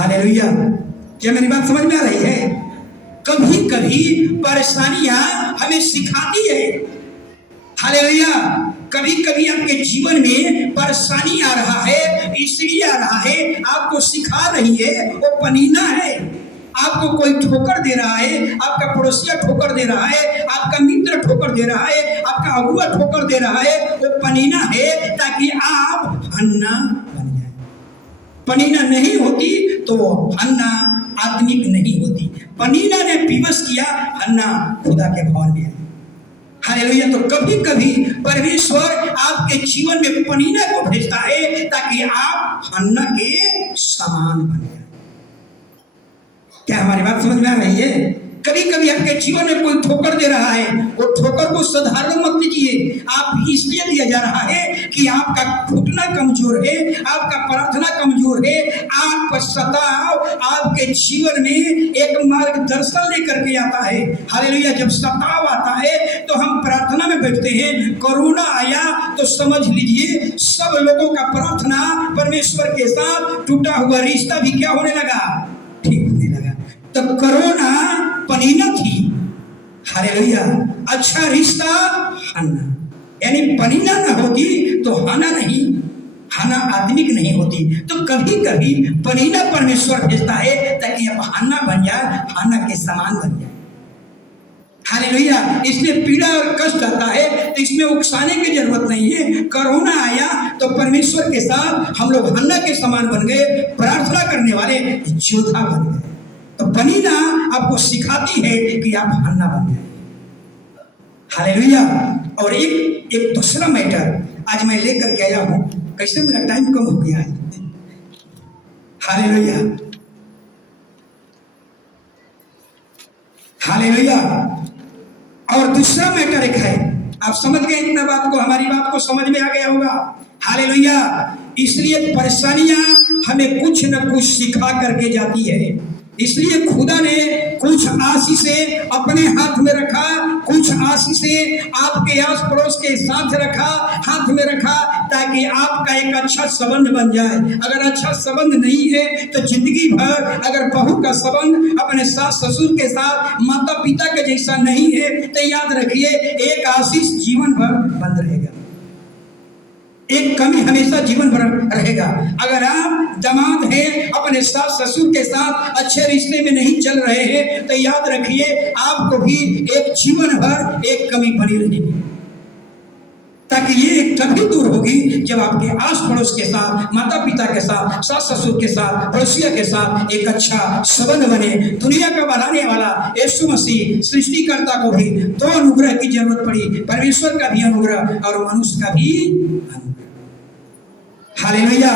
Hallelujah. क्या मेरी बात समझ में आ रही है? कभी कभी परेशानियां हमें सिखाती है। हालेलुया। कभी कभी आपके जीवन में परेशानी आ रहा है, इसलिए आ रहा है, आपको सिखा रही है, वो पनीना है। आपको कोई ठोकर दे रहा है, आपका पड़ोसिया ठोकर दे रहा है, आपका मित्र ठोकर दे रहा है, आपका अगुआ ठोकर दे रहा है, वो पनीना है ताकि आप हन्ना बन जाए। पनीना नहीं होती तो हन्ना आत्मिक नहीं होती। पनीना ने विवश किया, हन्ना खुदा के भवन में है। हालेलुया। तो कभी कभी परमेश्वर आपके जीवन में पनीना को भेजता है ताकि आप हन्ना के समान बन जाए। क्या हमारी बात समझ में आ रही है? कभी कभी आपके जीवन में कोई ठोकर दे रहा है, वो ठोकर को साधारण मत लीजिए। आप इसलिए दिया जा रहा है कि आपका घुटना कमजोर है, आपका प्रार्थना कमजोर है। आप सताव आपके जीवन में एक मार्गदर्शन लेकर के आता है। हालेलुया। जब सताव आता है तो हम प्रार्थना में बैठते हैं। कोरोना आया तो समझ लीजिए सब लोगों का प्रार्थना परमेश्वर के साथ टूटा हुआ रिश्ता भी क्या होने लगा? ठीक होने लगा। तो कोरोना पनीना थी। हालेलुया। अच्छा रिश्ता हन्ना, यानी पनीना ना होती तो हन्ना नहीं, हन्ना आत्मिक नहीं होती। तो कभी कभी पनीना परमेश्वर भेजता है ताकि अब हन्ना बन जाए, हन्ना के समान बन जाए। हालेलुया। इसलिए पीड़ा और कष्ट आता है तो इसमें उकसाने की जरूरत नहीं है। कोरोना आया तो परमेश्वर के साथ हम लोग हन्ना के समान बन गए, प्रार्थना करने वाले योद्धा बन गए। तो पनीना आपको सिखाती है कि आप हन्ना बन जाए। हालेलुया। और एक दूसरा मैटर आज मैं लेकर के आया हूं। कैसे मेरा टाइम कम हो गया है। हालेलुया। हालेलुया। और दूसरा मैटर एक है, आप समझ गए इतना बात को, हमारी बात को समझ में आ गया होगा। हालेलुया। इसलिए परेशानियां हमें कुछ न कुछ सिखा करके जाती है। इसलिए खुदा ने कुछ आशीषें अपने हाथ में रखा, कुछ आशीषें आपके आस पड़ोस के साथ रखा, हाथ में रखा, ताकि आपका एक अच्छा संबंध बन जाए। अगर अच्छा संबंध नहीं है तो जिंदगी भर, अगर बहू का संबंध अपने सास ससुर के साथ माता पिता के जैसा नहीं है तो याद रखिए एक आशीष जीवन भर बंद रहेगा, एक कमी हमेशा जीवन भर रहेगा। अगर आप दामाद हैं, अपने सास ससुर के साथ अच्छे रिश्ते में नहीं चल रहे हैं तो याद रखिए आपको भी एक जीवन भर एक कमी बनी रहेगी। ताकि ये कभी दूर होगी जब आपके आस पड़ोस के साथ, माता पिता के साथ, सास ससुर के साथ, पड़ोसिया के साथ एक अच्छा संबंध बने। दुनिया का बनाने वाला यीशु मसीह सृष्टिकर्ता को भी दो अनुग्रह की जरूरत पड़ी, परमेश्वर का भी अनुग्रह और मनुष्य का भी अनुग्रह। हालेलुया।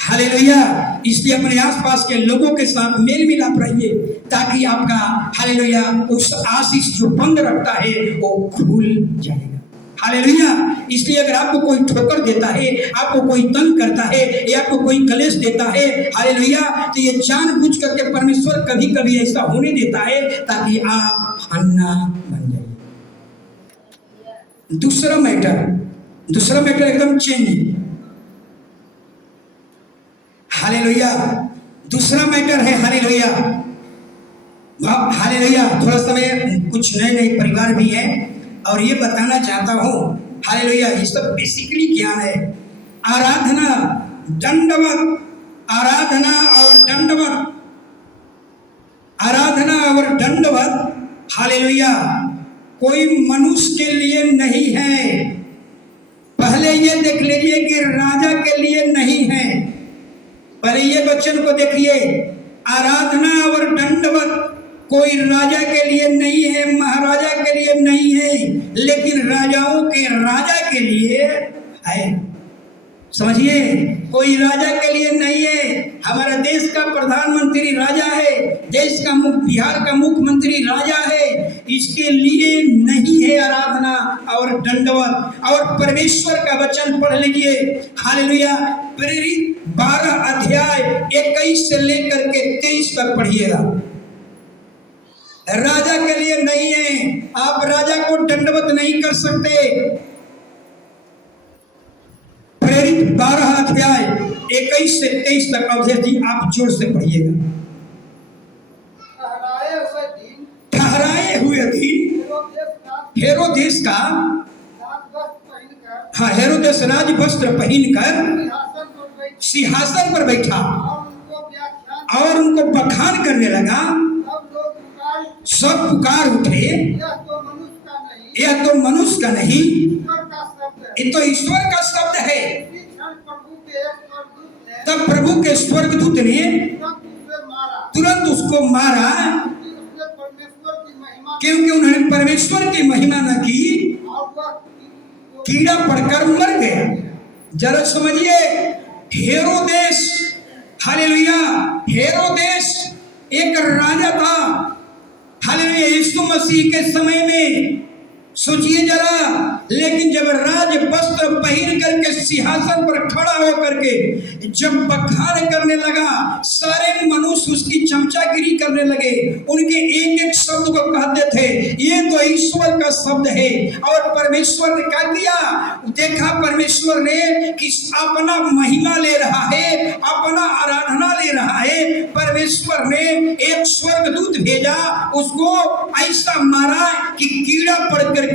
हालेलुया। इसलिए अपने आसपास के लोगों के साथ मेल मिलाप रहिए ताकि आपका हालेलुया उस आशीष जो बंद रखता है वो खुल जाएगा। हालेलुया। इसलिए अगर आपको कोई ठोकर देता है, आपको कोई तंग करता है या आपको कोई कलेश देता है, हालेलुया, तो ये जानबूझ करके परमेश्वर कभी कभी ऐसा होने देता है ताकि आप हन्ना बन जाइए। दूसरा मैटर एकदम चेंज। हालेलुया। दूसरा मैटर है हालेलुया। हालेलुया। थोड़ा समय कुछ नए परिवार भी हैं और ये बताना चाहता हूँ, हालेलुया, ये सब बेसिकली ज्ञान है। आराधना, दंडवत, आराधना और दंडवत, आराधना और दंडवत, हालेलुया, कोई मनुष्य के लिए नहीं है। पहले ये देख लीजिए कि राजा के लिए नहीं है। पहले ये वचन को देखिए, आराधना और दंडवत कोई राजा के लिए नहीं है, महाराजा के लिए नहीं है, लेकिन राजाओं के राजा के लिए है। समझिए, कोई राजा के लिए नहीं है। हमारा देश का प्रधानमंत्री राजा है, देश का बिहार का मुख्यमंत्री राजा है, इसके लिए नहीं है आराधना और दंडवत। और परमेश्वर का वचन पढ़ लीजिए, हालेलुया, प्रेरित 12 अध्याय 21 से लेकर के 23 तक पढ़िएगा। राजा के लिए नहीं है, आप राजा को दंडवत नहीं कर सकते। प्रेरित 12 अध्याय 21 से 23 तक अवधेश जी आप जोर से पढ़िएगा। ठहराए हुए दिन हेरोदेस का हाँ हेरोदेस राज वस्त्र पहनकर सिंहासन पर बैठा और उनको बखान करने लगा। सब पुकार उठे, यह तो मनुष्य का नहीं, ये तो ईश्वर का शब्द है। तब प्रभु के स्वर्गदूत ने तुरंत उसको मारा, क्योंकि उन्होंने परमेश्वर की महिमा न की, कीड़ा पड़कर मर गया। जरा समझिए, हेरोदेस, हालेलुया, हेरोदेस एक राजा था। हालेलुया, यीशु मसीह के समय में सोचिए जरा, लेकिन जब राज वस्त्र पहन करके सिंहासन पर खड़ा होकर के जब बखान करने लगा, सारे मनुष्य उसकी चमचागिरी करने लगे। उनके एक एक शब्द को कहते थे ये तो ईश्वर का शब्द है। और परमेश्वर ने क्या किया, देखा परमेश्वर ने कि अपना महिमा ले रहा है, अपना आराधना ले रहा है। परमेश्वर ने एक स्वर्गदूत भेजा, उसको ऐसा मारा कि कीड़ा पड़ करके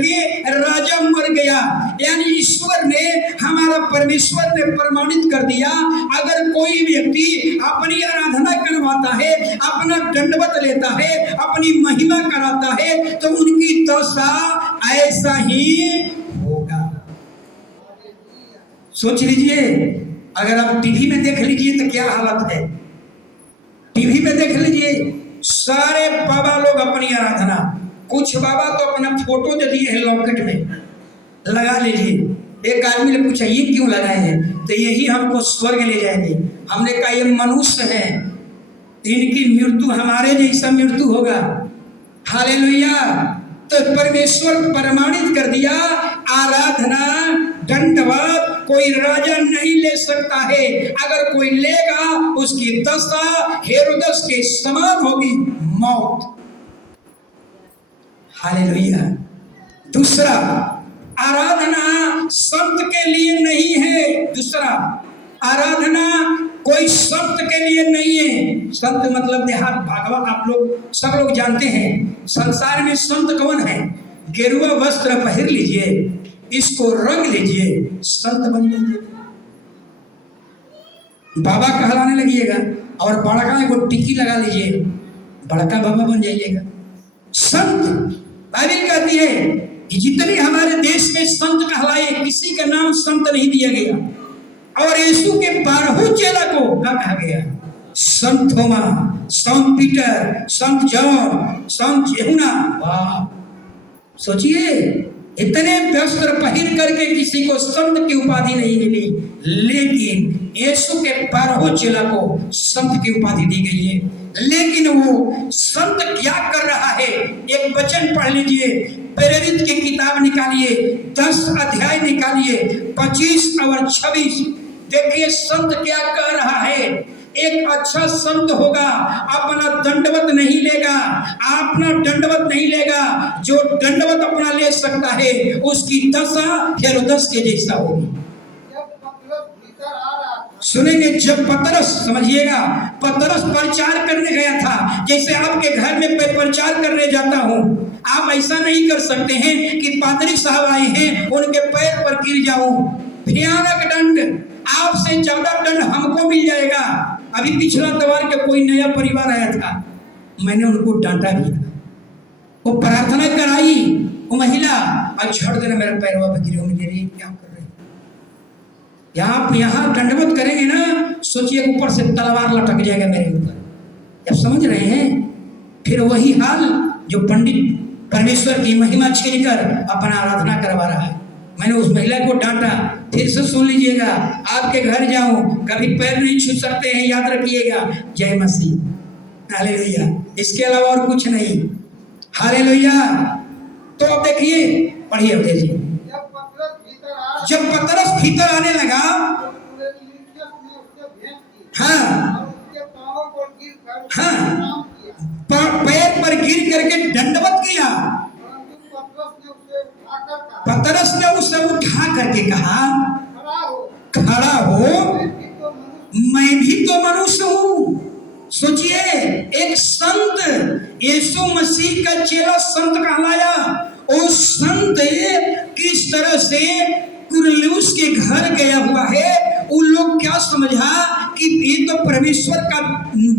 राजा मर गया। यानी ईश्वर ने, हमारा परमेश्वर ने प्रमाणित कर दिया, अगर कोई व्यक्ति अपनी आराधना करवाता है, अपना दंडवत लेता है, अपनी महिमा कराता है, तो उनकी दशा ऐसा ही होगा। सोच लीजिए, अगर आप टीवी में देख लीजिए तो क्या हालत है। टीवी में देख लीजिए, सारे बाबा लोग अपनी आराधना, कुछ बाबा तो अपना फोटो दे दिए हैं लॉकेट में, लगा लीजिए। एक आदमी ने पूछा ये क्यों लगाए हैं, तो यही हमको स्वर्ग ले जाएंगे। हमने कहा ये मनुष्य हैं, इनकी मृत्यु हमारे जैसा मृत्यु होगा। हालेलुया। तो परमेश्वर प्रमाणित कर दिया, आराधना दंडवत कोई राजा नहीं ले सकता है। अगर कोई लेगा उसकी दशा हेरोदेस के समान होगी, मौत। हालेलुया। दूसरा, आराधना संत के लिए नहीं है। दूसरा, आराधना कोई संत के लिए नहीं है। संत मतलब देहात भागवत, आप लोग सब लोग जानते हैं। संसार में संत कौन है? गेरुआ वस्त्र पहन लीजिए, इसको रंग लीजिए, संत बन जाइए, बाबा कहलाने लगिएगा। और बड़का को टिकी लगा लीजिए, बड़का बाबा बन जाइएगा। संत, बाइबल कहती है कि जितने हमारे देश में संत कहलाए, किसी का नाम संत नहीं दिया गया। और यीशु के 12 चेला को क्या कहा गया? संत थोमा, संत पीटर, संत जॉन, संत यूहन्ना। वाह, सोचिए, इतने वस्त्र पहन करके किसी को संत की उपाधि नहीं मिली, लेकिन यीशु के 12 चेला को संत की उपाधि दी गई है। लेकिन वो संत क्या कर रहा है? एक वचन पढ़ लीजिए, प्रेरित की किताब निकालिए, 10 अध्याय निकालिए, 25 और 26। देखिए संत क्या कह रहा है। एक अच्छा संत होगा, अपना दंडवत नहीं लेगा, अपना दंडवत नहीं लेगा। जो दंडवत अपना ले सकता है, उसकी दशा हेरोदेस के जैसा होगी। सुनेंगे, जब पतरस, समझिएगा, पतरस प्रचार करने गया था। जैसे आपके घर में मैं प्रचार करने जाता हूँ, आप ऐसा नहीं कर सकते हैं कि पादरी साहब आए हैं उनके पैर पर गिर जाऊं। भयानक दंड, आपसे ज्यादा दंड हमको मिल जाएगा। अभी पिछला त्योहार के कोई नया परिवार आया था, मैंने उनको डांटा भी था। वो प्रार्थना कराई, वो महिला, और झड़ देना मेरे पैरवा पर गिरे, मुझे रही क्या कर रहे हैं। आप यहाँ दंडवत करेंगे ना, सोचिए ऊपर से तलवार लटक जाएगा मेरे ऊपर। आप समझ रहे हैं? फिर वही हाल जो पंडित परमेश्वर की महिमा छीनकर अपना आराधना करवा रहा है। मैंने उस महिला को डांटा। फिर से सुन लीजिएगा, आपके घर जाऊं, कभी पैर नहीं छू सकते हैं, याद रखिएगा। जय मसीह, हालेलुया। इसके अलावा और कुछ नहीं। हालेलुया। तो अब देखिए, पढ़िए अवधेश जी। जब पतरस भीतर आने लगा, हाँ हाँ, पैर पर गिर करके दंडवत किया। पतरस ने उसे उठा करके कहा, खड़ा हो, भी तो मनुष्य हूं। सोचिए, एक संत, यीशु मसीह का चेला संत कहलाया। वो संत किस तरह से कुरनेलियुस के घर गया हुआ है। उन लोग क्या समझा कि ये तो परमेश्वर का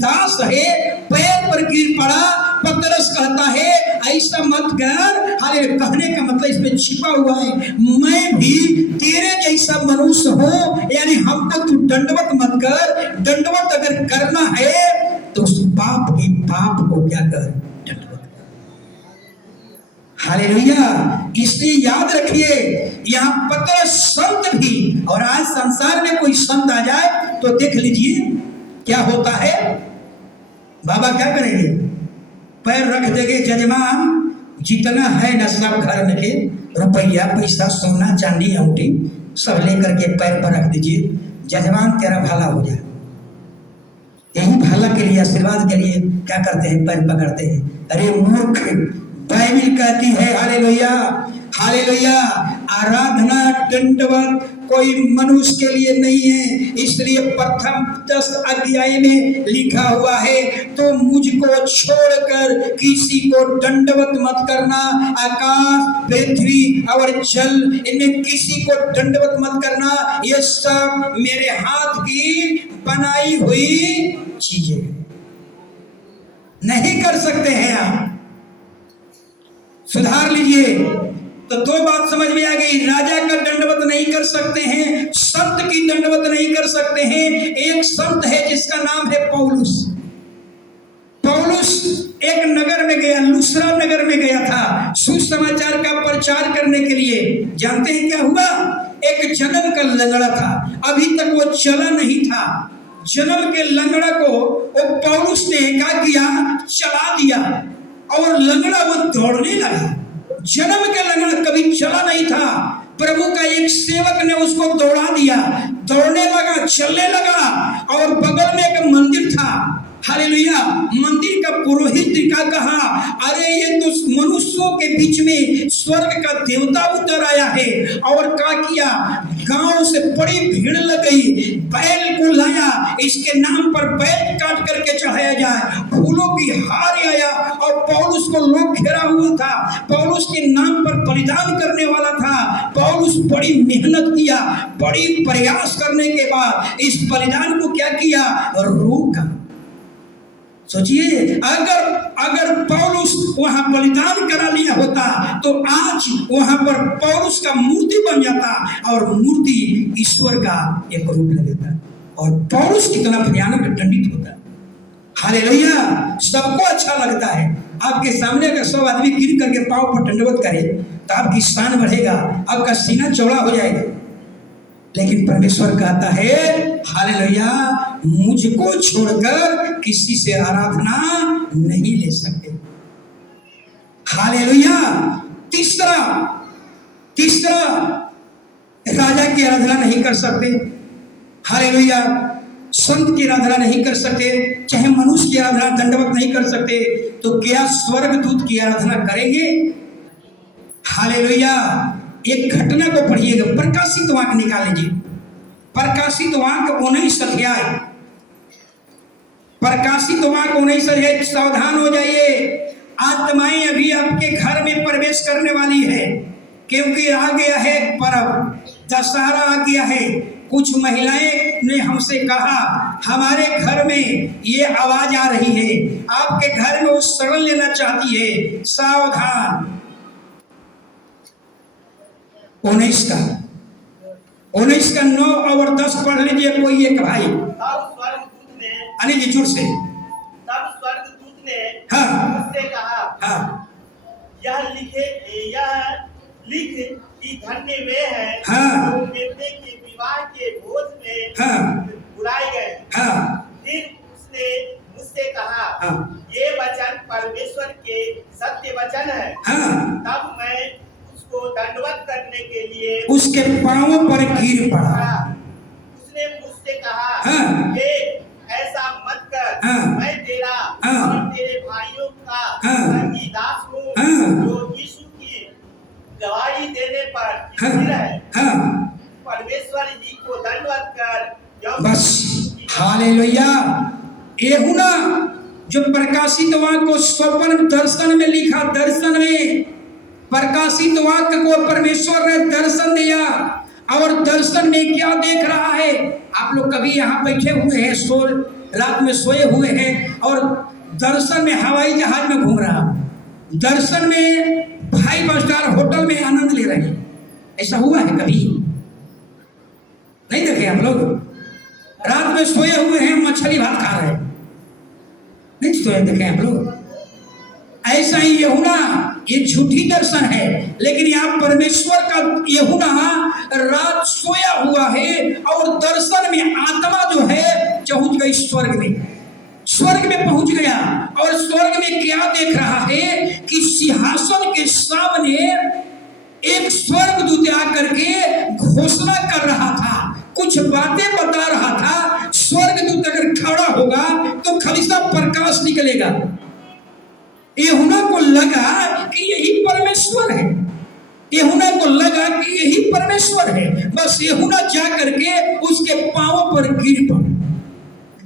दास है, पैर पर गिर पड़ा। पतरस कहता है ऐसा मत कर। हाले कहने का मतलब इसमें छिपा हुआ है, मैं भी तेरे जैसा मनुष्य हूं, यानी हमको तू दंडवत मत कर। दंडवत अगर करना है तो उस पाप ही पाप को क्या कर, दंडवत कर। हालेलुया। इसलिए याद रखिए, यहाँ पतरस संत भी, और आज संसार में कोई संत आ जाए तो देख लीजिए क्या होता है। बाबा क्या करेंगे, पैर रख देंगे, जजमान जितना है न सब घर में के रुपया पैसा सोना चांदी अंगूठी सब लेकर के पैर पर रख दीजिए, जजमान तेरा भला हो जाए। यही भला के लिए, आशीर्वाद के लिए क्या करते हैं, पैर पकड़ते हैं। अरे मूर्ख, बाइबल कहती है हालेलुया, हालेलुया, आराधना दंडवत कोई मनुष्य के लिए नहीं है। इसलिए प्रथम 10 अध्याय में लिखा हुआ है, तो मुझको छोड़कर किसी को दंडवत मत करना। आकाश, पृथ्वी और जल, इनमें किसी को दंडवत मत करना। ये सब मेरे हाथ की बनाई हुई चीजें नहीं कर सकते हैं आप। सुधार लीजिए। तो दो बात समझ में आ गई, राजा का दंडवत नहीं कर सकते हैं, संत की दंडवत नहीं कर सकते हैं। एक संत है जिसका नाम है पौलुस। पौलुस एक नगर में गया, लुस्रा नगर में गया था सुसमाचार का प्रचार करने के लिए। जानते हैं क्या हुआ, एक जन्म का लंगड़ा था, अभी तक वो चला नहीं था। जन्म के लंगड़ा को वो पौलुस ने क्या किया, चला दिया, और लंगड़ा वो दौड़ने लगा। जन्म के लंगड़ा कभी चला नहीं था, प्रभु का एक सेवक ने उसको दौड़ा दिया, दौड़ने लगा, चलने लगा। और बगल में एक मंदिर था, हालेलुया। मंदिर का पुरोहित क्या कहा, अरे ये तो मनुष्यों के बीच में स्वर्ग का देवता उतर आया है। और क्या किया, गांव से बड़ी भीड़ लग गई, बैल को लाया, इसके नाम पर बैल काट करके चढ़ाया जाए, फूलों की हार आया। और पौलुस को लोग घेरा हुआ था, पौलुस के नाम पर बलिदान करने वाला था। पौलुस बड़ी मेहनत किया, बड़ी प्रयास करने के बाद इस बलिदान को क्या किया, रोका। सोचिए, अगर पौलुस वहां बलिदान करा लिया होता तो आज वहां पर पौलुस का मूर्ति बन जाता, और मूर्ति ईश्वर का एक रूप ले लेता, और पौलुस कितना भयानक दंडित होता। हालेलुया। सबको अच्छा लगता है, आपके सामने अगर 100 आदमी गिर करके पांव पर दंडवत करे तो आपकी शान बढ़ेगा, आपका सीना चौड़ा हो जाएगा। लेकिन परमेश्वर कहता है हालेलुया, मुझको छोड़कर किसी से आराधना नहीं ले सकते। हालेलुया। तीसरा राजा की आराधना नहीं कर सकते, हालेलुया। संत की आराधना नहीं कर सकते, चाहे मनुष्य की आराधना दंडवत नहीं कर सकते, तो क्या स्वर्गदूत की आराधना करेंगे? हालेलुया। एक घटना को पढ़िएगा, प्रकाशित वाक्य निकाल लीजिए, प्रकाशित वाक्य 19 अध्याय, प्रकाशित वाक्य 19 अध्याय। सावधान हो जाइए, आत्माएं अभी आपके घर में प्रवेश करने वाली है, क्योंकि आ गया है पर्व, दशहरा आ गया है। कुछ महिलाएं ने हमसे कहा हमारे घर में ये आवाज आ रही है, आपके घर में वो शरण लेना चाहती है। सावधान। 19 का 9 और 10 पढ़ लीजिए कोई एक भाई। अनिल जी जोर से। तब स्वर्गदूत ने हाँ उससे कहा, हाँ यह लिख कि धन्य वे हैं हाँ जो बेटे के विवाह के भोज में हाँ बुलाए गए। हाँ। फिर उसने मुझसे कहा, हाँ ये वचन परमेश्वर के सत्य वचन है। हाँ। तब मैं उसको दंडवत करने के लिए उसके पांवों पर गिर पड़ा। उसने मुझसे कहा, हाँ। ये ऐसा मत कर, हाँ। मैं तेरा हाँ। और तेरे भाइयों का हाँ। संगी दास हूँ, हाँ। जो यीशु की गवाही देने पर हाँ। स्थिर है। हाँ। परमेश्वर जी को दंडवत कर। बस हालेलुया। यूहन्ना जो प्रकाशित वाक्य को स्वप्न दर्शन में लिखा, दर्शन में प्रकाशित वाक्य को परमेश्वर ने दर्शन दिया, और दर्शन में क्या देख रहा है? आप लोग कभी यहाँ बैठे हुए हैं, रात में सोए हुए हैं और दर्शन में हवाई जहाज में घूम रहा, दर्शन में 5 स्टार होटल में आनंद ले रहे हैं, ऐसा हुआ है कभी? नहीं देखे हम लोग? रात में सोए हुए हैं, मछली भात खा रहे हैं, नहीं सोए देखे हम लोग? ऐसा ही यूहन्ना, ये झूठी दर्शन है, लेकिन यहाँ परमेश्वर का यूहन्ना रात सोया हुआ है और दर्शन में आत्मा जो है पहुंच गई स्वर्ग में, स्वर्ग में पहुंच गया। और स्वर्ग में क्या देख रहा है कि सिंहासन के सामने एक स्वर्गदूत आकर के घोषणा कर रहा था, कुछ बातें बता रहा था। स्वर्गदूत अगर खड़ा होगा तो खलीसा प्रकाश निकलेगा। यूहन्ना को लगा कि यही परमेश्वर है, यूहन्ना को लगा कि यही परमेश्वर है। बस यूहन्ना जा करके उसके पांवों पर गिर पड़ा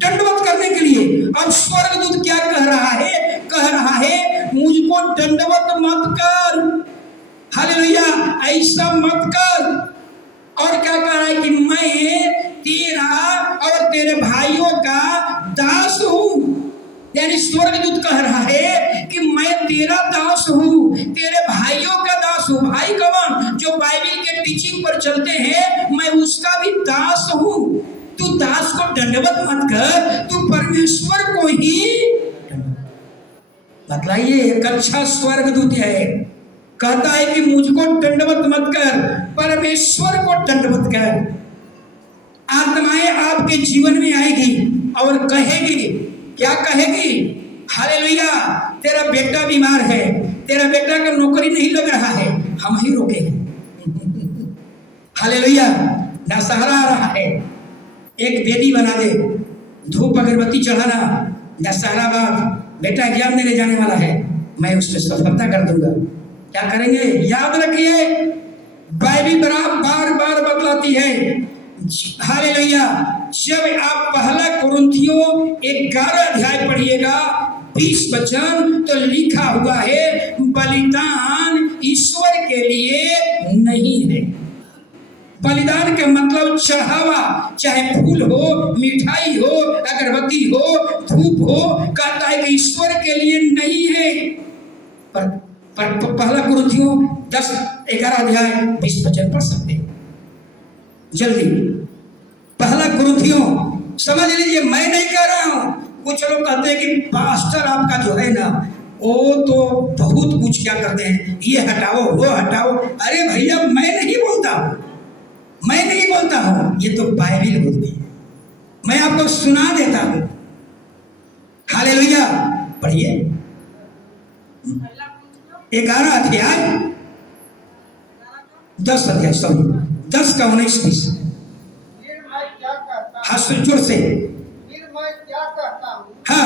दंडवत करने के लिए। अब स्वर्गदूत क्या कह रहा है? कह रहा है मुझको दंडवत मत कर, हालेलुया, ऐसा मत कर। और क्या कह रहा है कि मैं तेरा और तेरे भाइयों का दास हूं। यानी स्वर्गदूत कह रहा है कि मैं तेरा दास हूं, तेरे भाइयों का दास हूं। भाई कौन? जो बाइबल के टीचिंग पर चलते हैं, मैं उसका भी दास हूं। तू दास को दंडवत मत कर, तू परमेश्वर को ही बतलाइए। एक अच्छा स्वर्गदूत है, कहता है कि मुझको दंडवत मत कर, परमेश्वर को दंडवत कर। आत्माएं आपके जीवन में आएगी और कहेगी, क्या कहेगी? हालेलुया, तेरा बेटा बीमार है, तेरा बेटा का नौकरी नहीं लग रहा है, हम ही रोके हैं। हालेलुया, दशहरा आ रहा है, एक वेदी बना दे, धूप अगरबत्ती चढ़ाना, दशहरा बाद बेटा एग्जाम देने जाने वाला है, मैं उसमें सफलता कर दूंगा। क्या करेंगे? याद रखिए, बाइबल बार बार बतलाती है, हालेलुया। जब आप पहला कुरिन्थियों 11 अध्याय पढ़िएगा 20 वचन, तो लिखा हुआ है बलिदान ईश्वर के लिए नहीं है। बलिदान का मतलब चढ़ावा, चाहे फूल हो, मिठाई हो, अगरबत्ती हो, धूप हो, कहता है कि ईश्वर के लिए नहीं है। पर पहला कुरिन्थियों 11 अध्याय 20 वचन पढ़ सकते हैं जल्दी। पहला कुरिन्थियों, समझ लीजिए, मैं नहीं कह रहा हूं। कुछ लोग कहते हैं कि पास्टर आपका जो है ना, वो तो बहुत कुछ क्या करते हैं, ये हटाओ वो हटाओ। अरे भैया, मैं नहीं बोलता हूं, मैं नहीं बोलता हूं, ये तो बाइबल बोलती है। मैं आपको सुना देता हूं। हालेलुया, पढ़िए 11 अध्याय 10 अध्याय, सॉरी 10 का 19-20। हाँ, जोर से। फिर मैं क्या कहता हूँ? हाँ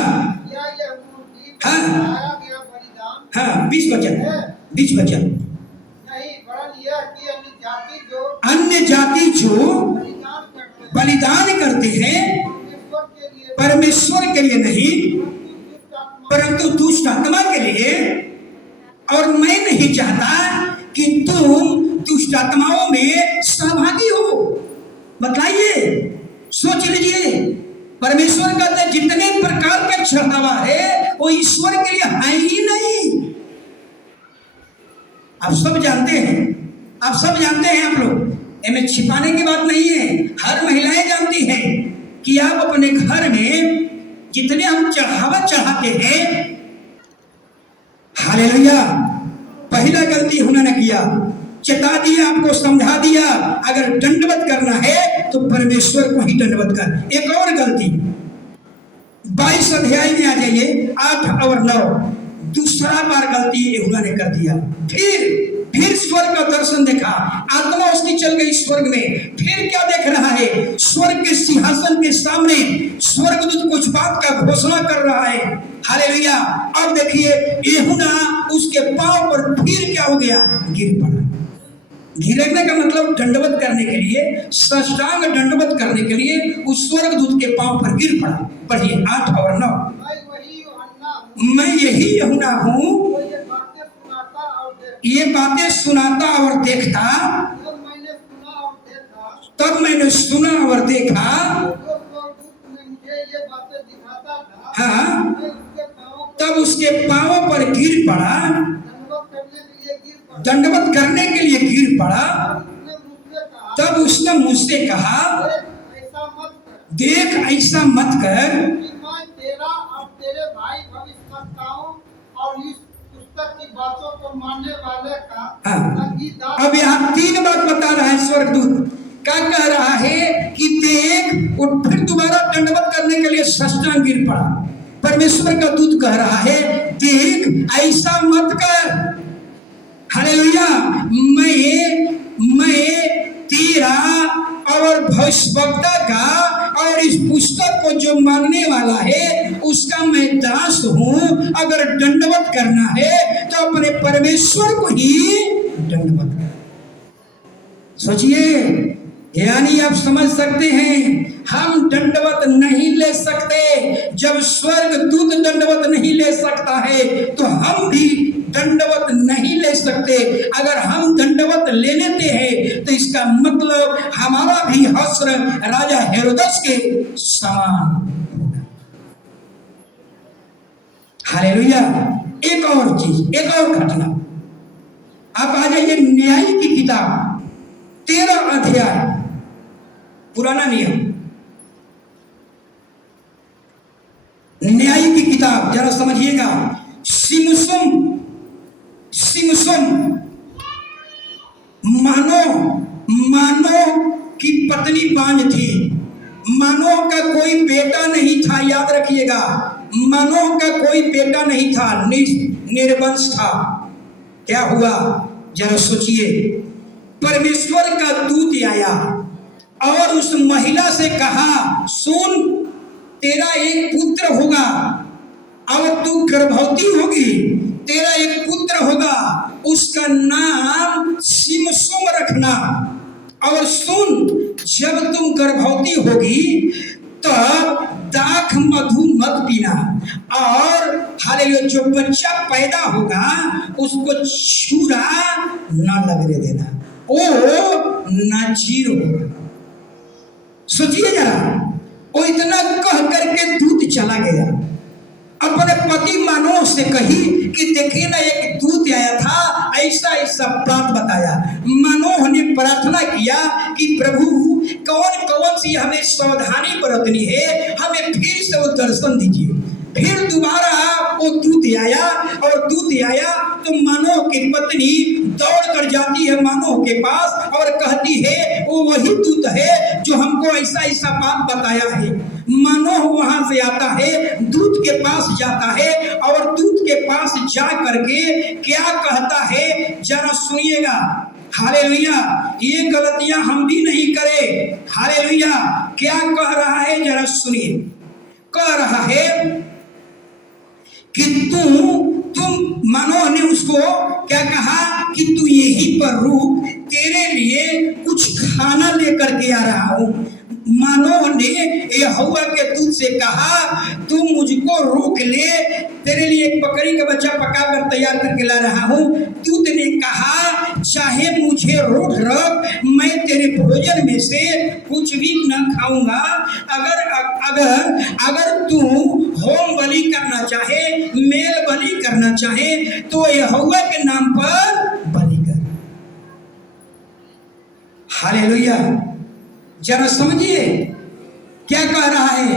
यह मूर्ति हाँ बनाया गया बलिदान हाँ, 20 वचन, 20 वचन। नहीं, वरन यह कि अन्य जाति जो बलिदान बलिदान करते करते हैं परमेश्वर के लिए परमेश्वर के लिए नहीं, परंतु दुष्ट आत्मा के लिए। और मैं नहीं चाहता कि तुम दुष्ट आत्माओं में सहभागी हो। बताइए, सोच लीजिए, परमेश्वर का जितने प्रकार का चढ़ावा है वो ईश्वर के लिए है ही नहीं। आप सब जानते हैं, आप सब जानते हैं, आप लोग, इनमें छिपाने की बात नहीं है। हर महिलाएं जानती हैं कि आप अपने घर में जितने हम चढ़ावा चढ़ाते हैं, हालेलुया, पहला गलती उन्होंने किया, चेता दिया, आपको समझा दिया, अगर दंडवत करना है तो परमेश्वर को ही दंडवत कर। एक और गलती 22 अध्याय में आ जाइए, 8 और 9, दूसरा बार गलती उन्होंने कर दिया। फिर स्वर्ग का दर्शन देखा, आत्मा उसकी चल गई स्वर्ग में। फिर क्या देख रहा है? स्वर्ग के सिंहासन के सामने स्वर्गदूत कुछ बात का घोषणा कर रहा है। हालेलुया। अब देखिए, यूहन्ना उसके पांव पर फिर क्या हो गया? गिर पड़ा। गिरने का मतलब दंडवत करने के लिए, साष्टांग दंडवत करने के लिए उस स्वर्गदूत के पांव पर गिर पड़ा। पढ़िए 8 और 9। मैं वही यूहन्ना हूँ मैं यही यूहन्ना हूँ, जो ये बातें सुनाता और ये बातें सुनाता और देखता। देखता, जब मैंने सुना और तब मैंने सुना और देखा, देखा। जो स्वर्गदूत ने मुझे ये बातें दिखाता था, हाँ, मैं उसके पाँवों पर तब उसके पांवों पर गिर पड़ा, दंडवत करने के लिए गिर पड़ा। दंडवत करने के लिए गिर पड़ा। तब उसने मुझसे कहा, तब उसने मुझसे कहा, देख ऐसा मत देख ऐसा मत कर कर कि मैं तेरा और तेरे भाई भविष्यवक्ताओं और इस पुस्तक की बातों को मानने वाले का हाँ। अंगीकार। अब यहाँ 3 बात बता रहा है स्वर्गदूत। क्या कह रहा है कि देख, और फिर दोबारा दंडवत करने के लिए साष्टांग गिर पड़ा। परमेश्वर का दूत कह रहा है, देख ऐसा मत कर। हालेलुया। मैं तेरा और भविष्यवक्ता का और इस पुस्तक को जो मानने वाला है उसका मैं दास हूं। अगर दंडवत करना है तो अपने परमेश्वर को ही दंडवत कर। सोचिए, यानी आप समझ सकते हैं, हम दंडवत नहीं ले सकते। जब स्वर्गदूत दंडवत नहीं ले सकता है तो हम भी दंडवत नहीं ले सकते। अगर हम दंडवत ले लेते हैं तो इसका मतलब हमारा भी हश्र राजा हेरोदस के समान होगा। हालेलुया। एक और चीज, एक और घटना, आप आ जाइए न्याय की किताब 13 अध्याय, पुराना नियम, न्याय की किताब, जरा समझिएगा। सिमसोन मानो की पत्नी बांझ थी। मानो का कोई बेटा नहीं था, याद रखिएगा, मानो का कोई बेटा नहीं था, निर्वंश था। क्या हुआ जरा सोचिए। परमेश्वर का दूत आया और उस महिला से कहा, सुन, तेरा एक पुत्र होगा और तू गर्भवती होगी, तेरा एक पुत्र होगा, उसका नाम सिमसोन रखना। और सुन, जब तुम गर्भवती होगी तब दाख मधु मत पीना, और हालेलुया, जो बच्चा पैदा होगा उसको छुरा न लगने देना, वो नाजीर होगा। सोचिए जरा, वो इतना कह करके दूत चला गया। अपने पति मानो से कही कि देखिए ना, एक दूत आया था, ऐसा ऐसा बात बताया। मानो ने प्रार्थना किया कि प्रभु कौन कौन सी हमें सावधानी बरतनी है, हमें फिर से वो दर्शन दीजिए। फिर दोबारा वो दूत आया, और दूत आया तो मानो की पत्नी दौड़ कर जाती है मानो के पास और कहती है, वो वही दूत है जो हमको ऐसा ऐसा बात बताया है। मानो वहां से आता है, दूत के पास जाता है, और दूत के पास जा करके क्या कहता है जरा सुनिएगा। हालेलुया। ये गलतियां हम भी नहीं करें। हालेलुया। क्या कह रहा है जरा सुनिए। कह रहा है कि तुम मानो ने उसको क्या कहा कि तू यहीं पर रुक, तेरे लिए कुछ खाना लेकर के आ रहा हूं। मानो ने यहोवा के दूत से कहा, तू मुझको रोक ले, तेरे लिए एक बकरी का बच्चा पका कर तैयार करके ला रहा हूँ। दूत ने कहा, चाहे मुझे रोक रख, मैं तेरे भोजन में से कुछ भी न खाऊंगा। अगर तू होम बलि करना चाहे, मेल बलि करना चाहे, तो यहोवा के नाम पर बलि कर। हालेलुया। जरा समझिए क्या कह रहा है।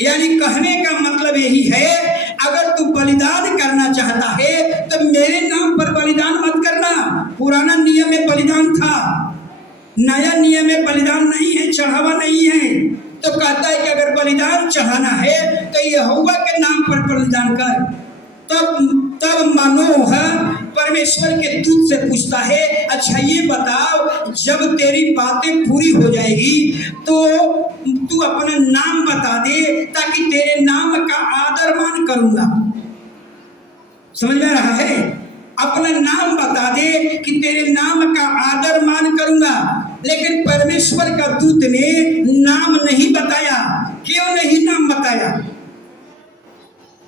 यानी कहने का मतलब यही है, अगर तू बलिदान करना चाहता है तो मेरे नाम पर बलिदान मत करना। पुराना नियम में बलिदान था, नया नियम में बलिदान नहीं है, चढ़ावा नहीं है। तो कहता है कि अगर बलिदान चढ़ाना है तो यहोवा के नाम पर बलिदान कर। तब मानो है परमेश्वर के दूत से पूछता है, अच्छा ये बताओ, जब तेरी बातें पूरी हो जाएगी तो तू अपना नाम बता दे, ताकि तेरे नाम का आदर मान करूंगा। समझ में रहा है। अब अपना नाम बता दे कि तेरे नाम का आदर मान करूंगा, लेकिन परमेश्वर का दूत ने नाम नहीं बताया। क्यों नहीं नाम बताया?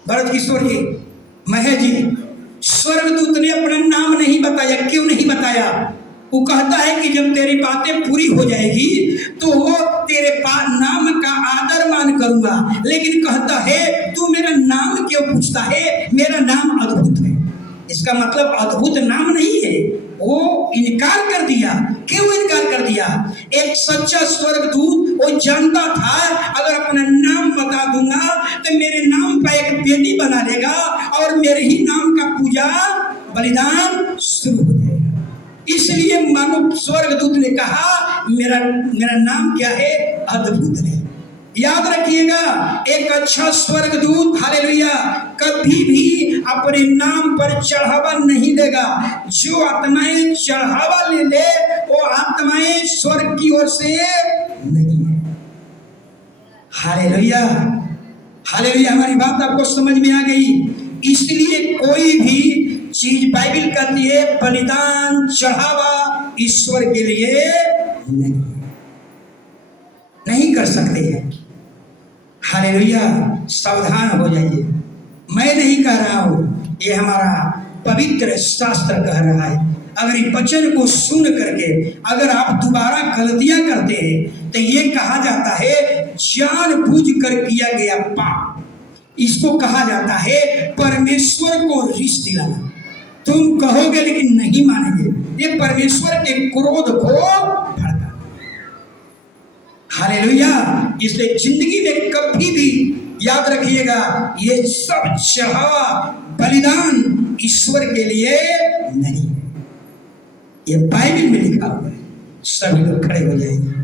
भरत किशोर जी, महेश जी, स्वर्गदूत ने अपना नाम नहीं बताया। क्यों नहीं बताया? वो कहता है कि जब तेरी बातें पूरी हो जाएगी तो वो तेरे नाम का आदर मान करूंगा। लेकिन कहता है तू मेरा नाम क्यों पूछता है? मेरा नाम अद्भुत है। इसका मतलब अद्भुत नाम नहीं है। वो इनकार कर दिया। क्यों इनकार कर दिया? एक सच्चा स्वर्गदूत वो जानता था अगर अपना नाम बता दूंगा तो मेरे नाम पर एक बेटी बना लेगा और मेरे ही नाम का पूजा बलिदान शुरू हो जाएगा। इसलिए मानो स्वर्गदूत ने कहा मेरा नाम क्या है? अद्भुत है। याद रखिएगा, एक अच्छा स्वर्गदूत हालेलुया कभी भी अपने नाम पर चढ़ावा नहीं देगा। जो आत्माएं चढ़ावा ले ले वो आत्माएं स्वर्ग की ओर से नहीं है। Hallelujah hallelujah. हमारी बात आपको समझ में आ गई? इसलिए कोई भी चीज बाइबल कहती है बलिदान चढ़ावा ईश्वर के लिए नहीं कर सकते हैं। हालेलुया। सावधान हो जाइए। मैं नहीं कह रहा हूं, ये हमारा पवित्र शास्त्र कह रहा है। अगर इस वचन को सुन करके अगर आप दोबारा गलतियां करते हैं तो ये कहा जाता है जानबूझकर किया गया पाप। इसको कहा जाता है परमेश्वर को रिश्त दिलाना। तुम कहोगे लेकिन नहीं मानेंगे, ये परमेश्वर के क्रोध को भड़का। हालेलुया। इसलिए जिंदगी में कभी भी याद रखिएगा ये सब चढ़ावा बलिदान ईश्वर के लिए नहीं है। ये बाइबल में लिखा हुआ है। सभी लोग खड़े हो जाएंगे।